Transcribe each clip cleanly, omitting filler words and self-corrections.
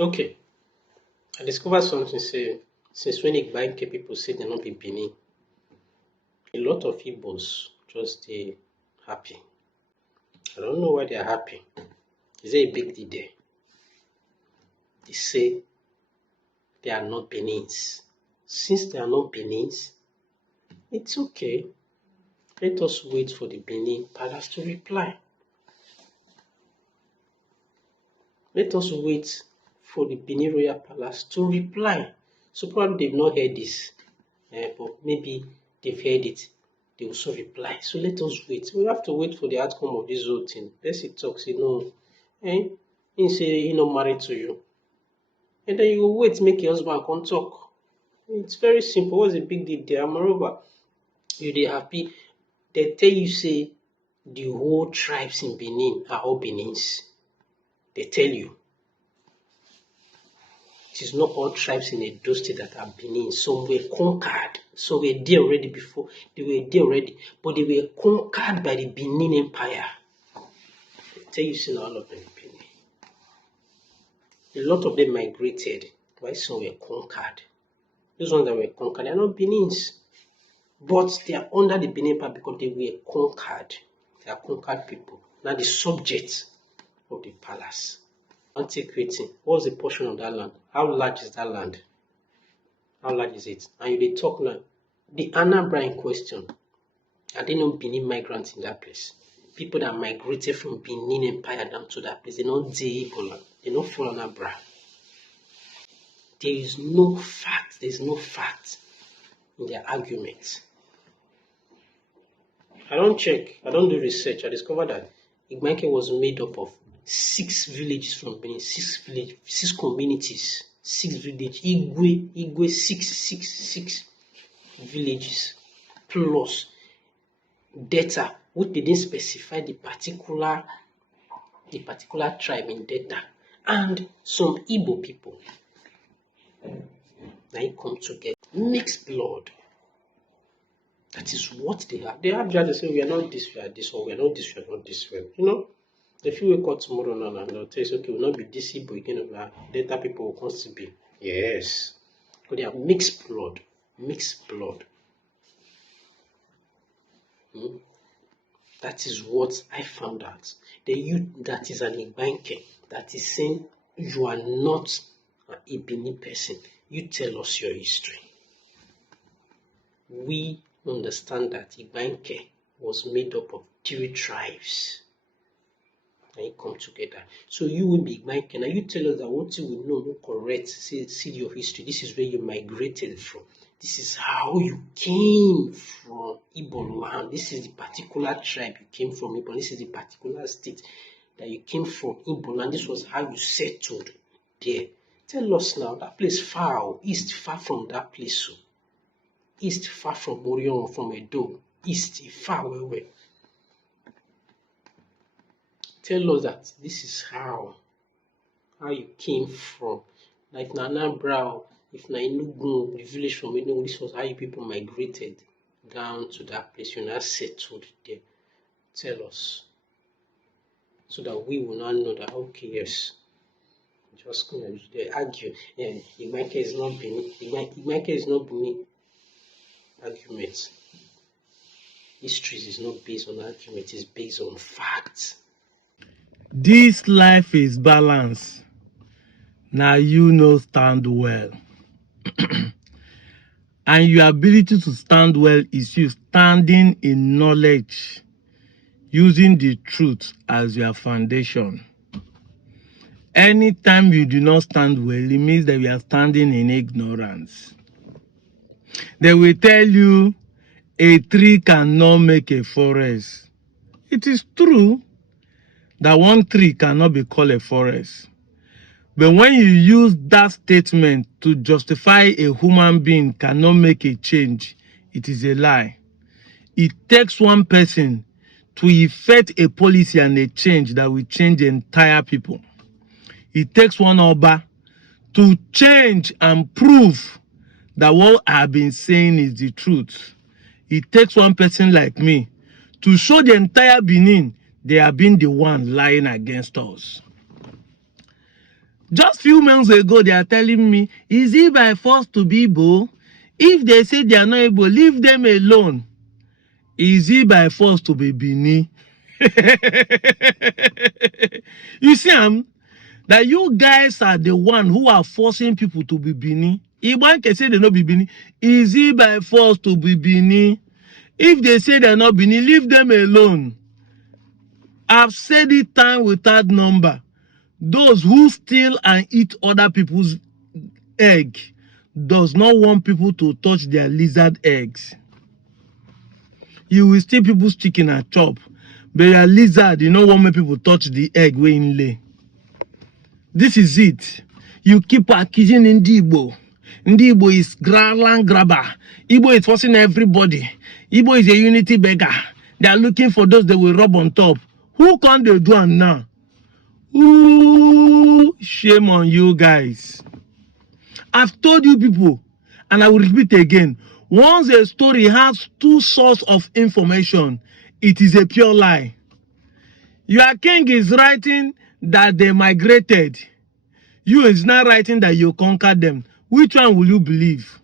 Okay, I discovered something say since when Igbo people say they not be Benin, a lot of Igbos just dey happy. I don't know why they are happy. Is there a big deal there? They say they are not Benins. Since they are not Benins, it's okay. Let us wait for the Benin Palace to reply. Let us wait for the Benin Royal Palace to reply. So probably they've not heard this, but maybe they've heard it. They will also reply. So let us wait. We have to wait for the outcome of this whole thing. Percy talks, he say he not married to you. And then you wait, make your husband come talk. It's very simple. What's the big deal there? Moreover, you dey happy. They tell you say the whole tribes in Benin are all Benins. They tell you. It is not all tribes in Edo State that are Benin. Some were conquered. Some were there already before. They were there already. But they were conquered by the Benin Empire. They tell you say all of them Benin. A lot of them migrated, while some were conquered. Those ones that were conquered, they are not Benins. But they are under the Benin Empire because they were conquered. They are conquered people. Now the subjects of the palace. Antiquity. What's the portion of that land? How large is that land? How large is it? And you dey talk now. The Anambra in question, are they not Benin migrants in that place? People that migrated from Benin Empire down to that place, they not dey Igbo land. They not fall Anambra. There is no fact. There is no fact in their arguments. I don't check. I don't do research. I discovered that Igbo was made up of 6 villages from Benin, 6 communities, 6 villages. Igwe, 6 villages plus data, which they didn't specify the particular tribe in data, and some Igbo people. Now it come together, mixed blood. That is what they have. They have just to say we are not this, we are this, or we are not this, we are not this. If you wake up tomorrow now and they'll tell you, okay, we'll not be this Igbo again, data people will constantly be. Yes. But they have mixed blood. Mixed blood. That is what I found out. The youth that is an Igbanke, that is saying you are not an Ibini person, you tell us your history. We understand that Igbanke was made up of 3 tribes. And you come together. So you will be Igbanke. Now you tell us that what you will know, correct, see your history. This is where you migrated from. This is how you came from Igbo land. This is the particular tribe you came from Igbo. This is the particular state that you came from Igbo land. This was how you settled there. Tell us now, that place far, east, far from that place. So. East, far from Orion, from Edo. East, far away. Tell us that this is how you came from. Like Anambra, if na Enugu, the village from Enugu, this was how you people migrated down to that place. You now settled there. Tell us. So that we will now know that, okay, yes. Just going to argue. Yeah, Igbanke is not Benin. Igbanke is not Benin. Argument. History is not based on argument, it's based on facts. This life is balance. Now you know stand well. And your ability to stand well is you standing in knowledge, using the truth as your foundation. Anytime you do not stand well, it means that you are standing in ignorance. They will tell you a tree cannot make a forest. It is true that one tree cannot be called a forest. But when you use that statement to justify a human being cannot make a change, it is a lie. It takes one person to effect a policy and a change that will change the entire people. It takes one Oba to change and prove that what I have been saying is the truth. It takes one person like me to show the entire Benin they have been the one lying against us. Just few months ago, they are telling me, is it by force to be Igbo? If they say they are not Igbo, leave them alone. Is it by force to be Bini? You see, that you guys are the one who are forcing people to be Bini. If one can say they not be Bini, is it by force to be Bini? If they say they're not Bini, leave them alone. I've said it time without number. Those who steal and eat other people's egg does not want people to touch their lizard eggs. You will steal people's chicken and chop, but your lizard, you don't want people touch the egg where in lay. This is it. You keep accusing Igbo. Igbo is land grabber. Igbo is forcing everybody. Igbo is a unity beggar. They are looking for those they will rub on top. Who can they do now? Ooh, shame on you guys. I've told you people, and I will repeat again. Once a story has two sources of information, it is a pure lie. Your king is writing that they migrated. You is not writing that you conquered them. Which one will you believe?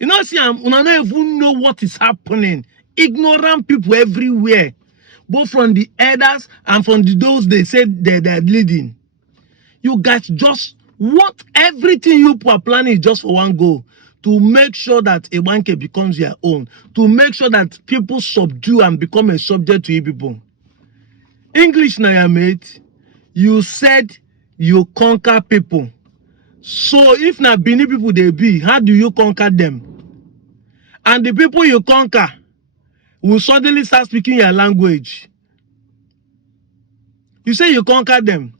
You know, see, I don't even know what is happening. Ignorant people everywhere, both from the elders and from those they said they're leading. You guys just want everything you are planning just for one goal, to make sure that Ewanke becomes your own, to make sure that people subdue and become a subject to you people. English now, your mate, you said you conquer people. So if not Bini people they be, how do you conquer them? And the people you conquer will suddenly start speaking your language. You say you conquer them.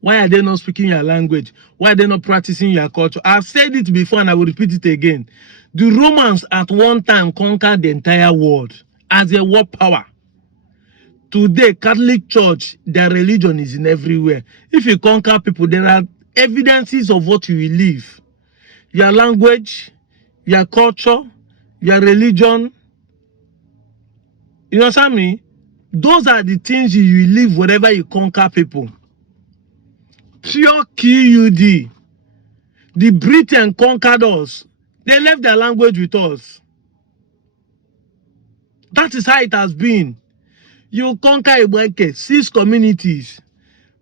Why are they not speaking your language? Why are they not practicing your culture? I've said it before and I will repeat it again. The Romans at one time conquered the entire world as a world power. Today, Catholic Church, their religion is in everywhere. If you conquer people, there are evidences of what you will live. Your language, your culture, your religion. You understand me? Those are the things you will live wherever you conquer people. Pure QUD. The Britain conquered us. They left their language with us. That is how it has been. You conquer Igbo 6 communities,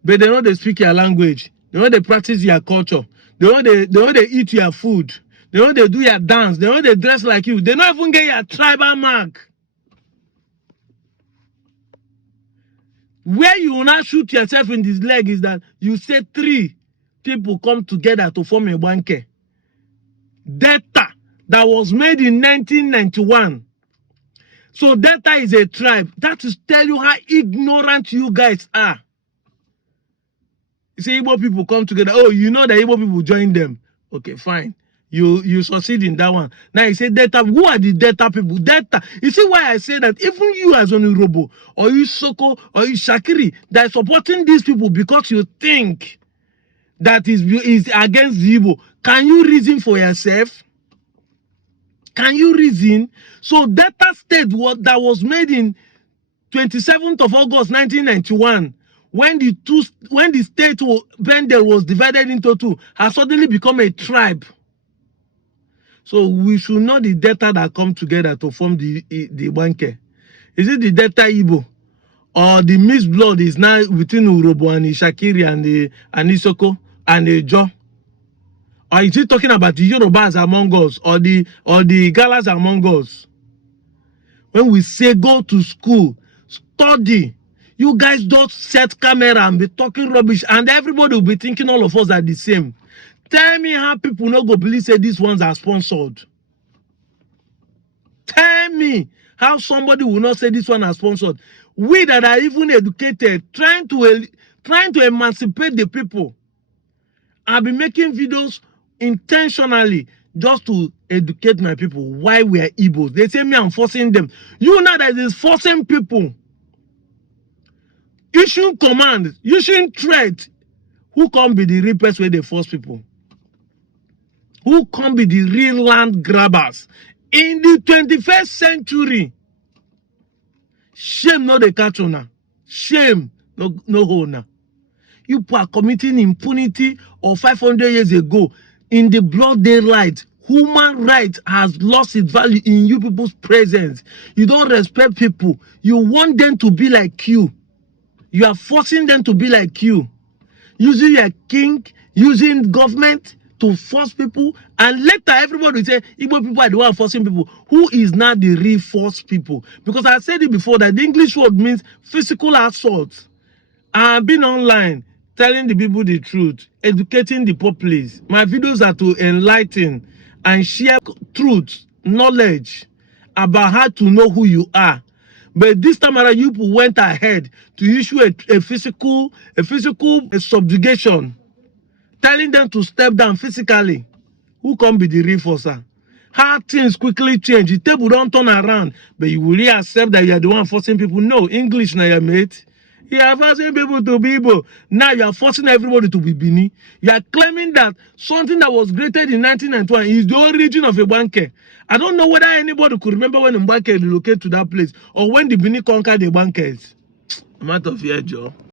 but they know they speak your language. They know they practice your culture. They know they eat your food. They know they do your dance. They know they dress like you. They don't even get your tribal mark. Where you will not shoot yourself in this leg is that you say 3 people come together to form a banker. Delta that was made in 1991. So Delta is a tribe. That is tell you how ignorant you guys are. You say Igbo people come together. Oh, you know that Igbo people join them. Okay, fine. You succeed in that one. Now you say Delta. Who are the Delta people? Delta. You see why I say that even you as Onirobo or you Soko or you Shakiri that are supporting these people because you think that is against the Igbo. Can you reason for yourself? Can you reason? So Delta State that was made in 27th of August 1991, when the state Bendel was divided into 2, has suddenly become a tribe. So we should know the Delta that come together to form the Banke. Is it the Delta Igbo? Or the mixed blood is now within Urobo and Shakiri and Isoko and Jo? Or is he talking about the Yorubas among us or the Galas among us? When we say go to school, study, you guys just set camera and be talking rubbish and everybody will be thinking all of us are the same. Tell me how people not go believe say these ones are sponsored. Tell me how somebody will not say this one are sponsored. We that are even educated, trying to emancipate the people. I've been making videos intentionally just to educate my people why we are Igbos. They say me I'm forcing them. You know that is forcing people. Issuing commands, issuing threats. Who can be the real person where they force people? Who can be the real land grabbers in the 21st century? Shame no the catch on. Shame no owner. you people are committing impunity or 500 years ago in the blood daylight. Human rights has lost its value in you people's presence. You don't respect people. You want them to be like you. You are forcing them to be like you. Using your king, using government to force people, and later everybody will say Igbo people are the one forcing people. Who is now the real force people? Because I said it before that the English word means physical assault. I've been online telling the people the truth, educating the populace. My videos are to enlighten and share truth, knowledge about how to know who you are. But this time around, you went ahead to issue a physical subjugation, telling them to step down physically. Who can be the reinforcer? How things quickly change. The table don't turn around, but you will really accept that you are the one forcing people. No, English now, your mate. You are forcing people to be Igbo. Now you are forcing everybody to be Bini. You are claiming that something that was created in 1991 is the origin of Igbanke. I don't know whether anybody could remember when Igbanke relocated to that place or when the Bini conquered the Igbankes. I'm out of here, Joe.